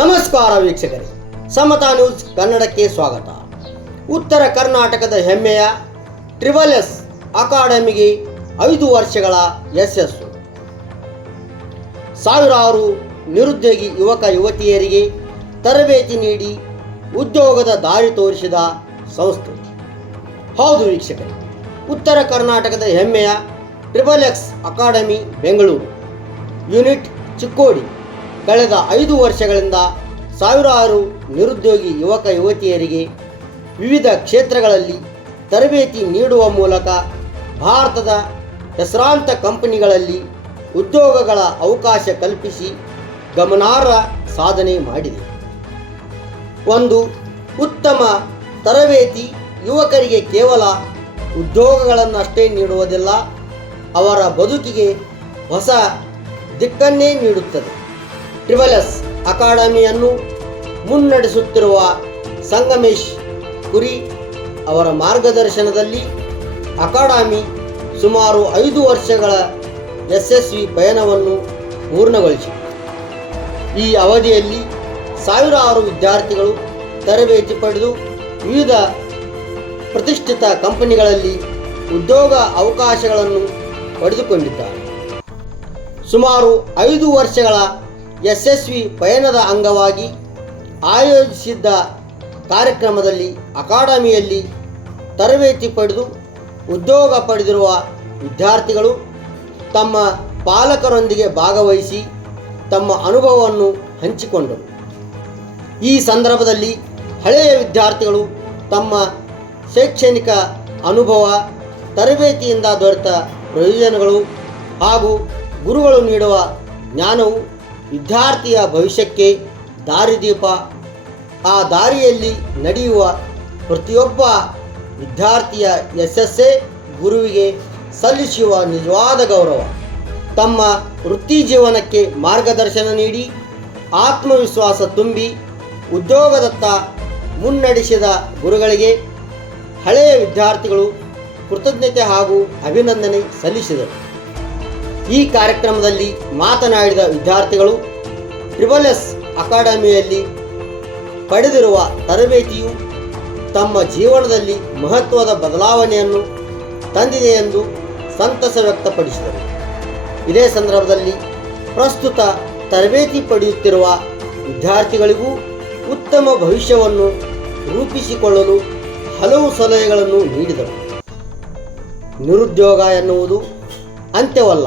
ನಮಸ್ಕಾರ ವೀಕ್ಷಕರೇ, ಸಮತಾ ನ್ಯೂಸ್ ಕನ್ನಡಕ್ಕೆ ಸ್ವಾಗತ. ಉತ್ತರ ಕರ್ನಾಟಕದ ಹೆಮ್ಮೆಯ ಟ್ರಿಬಲ್-ಎಸ್ ಅಕಾಡೆಮಿಗೆ 5 ವರ್ಷಗಳ ಯಶಸ್ಸು. ಸಾವಿರಾರು ನಿರುದ್ಯೋಗಿ ಯುವಕ ಯುವತಿಯರಿಗೆ ತರಬೇತಿ ನೀಡಿ ಉದ್ಯೋಗದ ದಾರಿ ತೋರಿಸಿದ ಸಂಸ್ಥೆ. ಹೌದು ವೀಕ್ಷಕರೇ, ಉತ್ತರ ಕರ್ನಾಟಕದ ಹೆಮ್ಮೆಯ triple-S academy Bengaluru unit Chikkodi ಕಳೆದ 5 ವರ್ಷಗಳಿಂದ ಸಾವಿರಾರು ನಿರುದ್ಯೋಗಿ ಯುವಕ ಯುವತಿಯರಿಗೆ ವಿವಿಧ ಕ್ಷೇತ್ರಗಳಲ್ಲಿ ತರಬೇತಿ ನೀಡುವ ಮೂಲಕ ಭಾರತದ ಹೆಸರಾಂತ ಕಂಪನಿಗಳಲ್ಲಿ ಉದ್ಯೋಗಗಳ ಅವಕಾಶ ಕಲ್ಪಿಸಿ ಗಮನಾರ್ಹ ಸಾಧನೆ ಮಾಡಿದೆ. ಒಂದು ಉತ್ತಮ ತರಬೇತಿ ಯುವಕರಿಗೆ ಕೇವಲ ಉದ್ಯೋಗಗಳನ್ನಷ್ಟೇ ನೀಡುವುದಿಲ್ಲ, ಅವರ ಬದುಕಿಗೆ ಹೊಸ ದಿಕ್ಕನ್ನೇ ನೀಡುತ್ತದೆ. ಟ್ರಿಬಲ್-ಎಸ್ ಅಕಾಡೆಮಿಯನ್ನು ಮುನ್ನಡೆಸುತ್ತಿರುವ ಸಂಗಮೇಶ್ ಕುರಿ ಅವರ ಮಾರ್ಗದರ್ಶನದಲ್ಲಿ ಅಕಾಡೆಮಿ ಸುಮಾರು 5 ವರ್ಷಗಳ ಯಶಸ್ವಿ ಪಯಣವನ್ನು ಪೂರ್ಣಗೊಳಿಸಿದೆ. ಈ ಅವಧಿಯಲ್ಲಿ ಸಾವಿರಾರು ವಿದ್ಯಾರ್ಥಿಗಳು ತರಬೇತಿ ಪಡೆದು ವಿವಿಧ ಪ್ರತಿಷ್ಠಿತ ಕಂಪನಿಗಳಲ್ಲಿ ಉದ್ಯೋಗ ಅವಕಾಶಗಳನ್ನು ಪಡೆದುಕೊಂಡಿದ್ದಾರೆ. ಸುಮಾರು 5 ವರ್ಷಗಳ ಯಶಸ್ವಿ ಪಯಣದ ಅಂಗವಾಗಿ ಆಯೋಜಿಸಿದ್ದ ಕಾರ್ಯಕ್ರಮದಲ್ಲಿ ಅಕಾಡೆಮಿಯಲ್ಲಿ ತರಬೇತಿ ಪಡೆದು ಉದ್ಯೋಗ ಪಡೆದಿರುವ ವಿದ್ಯಾರ್ಥಿಗಳು ತಮ್ಮ ಪಾಲಕರೊಂದಿಗೆ ಭಾಗವಹಿಸಿ ತಮ್ಮ ಅನುಭವವನ್ನು ಹಂಚಿಕೊಂಡರು. ಈ ಸಂದರ್ಭದಲ್ಲಿ ಹಳೆಯ ವಿದ್ಯಾರ್ಥಿಗಳು ತಮ್ಮ ಶೈಕ್ಷಣಿಕ ಅನುಭವ, ತರಬೇತಿಯಿಂದ ದೊರೆತ ಪ್ರಯೋಜನಗಳು ಹಾಗೂ ಗುರುಗಳು ನೀಡುವ ಜ್ಞಾನವು ವಿದ್ಯಾರ್ಥಿಯ ಭವಿಷ್ಯಕ್ಕೆ ದಾರಿದೀಪ. ಆ ದಾರಿಯಲ್ಲಿ ನಡೆಯುವ ಪ್ರತಿಯೊಬ್ಬ ವಿದ್ಯಾರ್ಥಿಯ ಯಶಸ್ಸೇ ಗುರುವಿಗೆ ಸಲ್ಲಿಸುವ ನಿಜವಾದ ಗೌರವ. ತಮ್ಮ ವೃತ್ತಿ ಜೀವನಕ್ಕೆ ಮಾರ್ಗದರ್ಶನ ನೀಡಿ ಆತ್ಮವಿಶ್ವಾಸ ತುಂಬಿ ಉದ್ಯೋಗದತ್ತ ಮುನ್ನಡೆಸಿದ ಗುರುಗಳಿಗೆ ಹಳೆಯ ವಿದ್ಯಾರ್ಥಿಗಳು ಕೃತಜ್ಞತೆ ಹಾಗೂ ಅಭಿನಂದನೆ ಸಲ್ಲಿಸಿದರು. ಈ ಕಾರ್ಯಕ್ರಮದಲ್ಲಿ ಮಾತನಾಡಿದ ವಿದ್ಯಾರ್ಥಿಗಳು, ಟ್ರಿಬಲ್-ಎಸ್ ಅಕಾಡೆಮಿಯಲ್ಲಿ ಪಡೆದಿರುವ ತರಬೇತಿಯು ತಮ್ಮ ಜೀವನದಲ್ಲಿ ಮಹತ್ವದ ಬದಲಾವಣೆಯನ್ನು ತಂದಿದೆ ಎಂದು ಸಂತಸ ವ್ಯಕ್ತಪಡಿಸಿದರು. ಇದೇ ಸಂದರ್ಭದಲ್ಲಿ ಪ್ರಸ್ತುತ ತರಬೇತಿ ಪಡೆಯುತ್ತಿರುವ ವಿದ್ಯಾರ್ಥಿಗಳಿಗೂ ಉತ್ತಮ ಭವಿಷ್ಯವನ್ನು ರೂಪಿಸಿಕೊಳ್ಳಲು ಹಲವು ಸಲಹೆಗಳನ್ನು ನೀಡಿದರು. ನಿರುದ್ಯೋಗ ಎನ್ನುವುದು ಅಂತ್ಯವಲ್ಲ,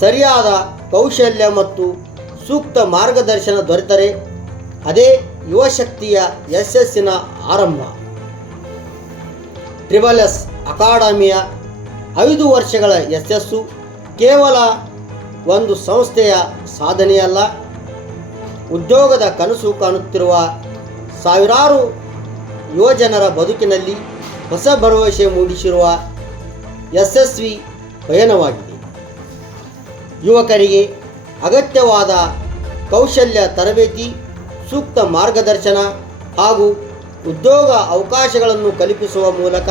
ಸರಿಯಾದ ಕೌಶಲ್ಯ ಮತ್ತು ಸೂಕ್ತ ಮಾರ್ಗದರ್ಶನ ದೊರೆತರೆ ಅದೇ ಯುವಶಕ್ತಿಯ ಯಶಸ್ಸಿನ ಆರಂಭ. ಟ್ರಿಬಲ್-ಎಸ್ ಅಕಾಡೆಮಿಯ 5 ವರ್ಷಗಳ ಯಶಸ್ಸು ಕೇವಲ ಒಂದು ಸಂಸ್ಥೆಯ ಸಾಧನೆಯಲ್ಲ, ಉದ್ಯೋಗದ ಕನಸು ಕಾಣುತ್ತಿರುವ ಸಾವಿರಾರು ಯುವಜನರ ಬದುಕಿನಲ್ಲಿ ಹೊಸ ಭರವಸೆ ಮೂಡಿಸಿರುವ ಯಶಸ್ವಿ ಪಯಣವಾಗಿದೆ. ಯುವಕರಿಗೆ ಅಗತ್ಯವಾದ ಕೌಶಲ್ಯ ತರಬೇತಿ, ಸೂಕ್ತ ಮಾರ್ಗದರ್ಶನ ಹಾಗೂ ಉದ್ಯೋಗ ಅವಕಾಶಗಳನ್ನು ಕಲ್ಪಿಸುವ ಮೂಲಕ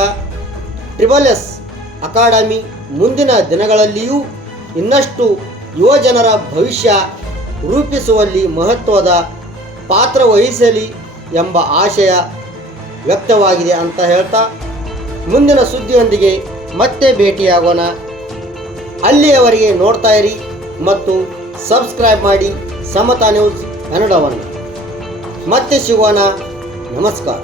ಟ್ರಿಬಲ್-ಎಸ್ ಅಕಾಡೆಮಿ ಮುಂದಿನ ದಿನಗಳಲ್ಲಿಯೂ ಇನ್ನಷ್ಟು ಯುವಜನರ ಭವಿಷ್ಯ ರೂಪಿಸುವಲ್ಲಿ ಮಹತ್ವದ ಪಾತ್ರ ವಹಿಸಲಿ ಎಂಬ ಆಶಯ ವ್ಯಕ್ತವಾಗಿದೆ ಅಂತ ಹೇಳ್ತಾ, ಮುಂದಿನ ಸುದ್ದಿಯೊಂದಿಗೆ ಮತ್ತೆ ಭೇಟಿಯಾಗೋಣ. ಅಲ್ಲಿಯವರೆಗೆ ನೋಡ್ತಾ ಇರಿ ಮತ್ತು ಸಬ್ಸ್ಕ್ರೈಬ್ ಮಾಡಿ ಸಮತಾ ನ್ಯೂಸ್ ಕನ್ನಡವನ್ನು. ಮತ್ತೆ ಸಿಗೋಣ. ನಮಸ್ಕಾರ.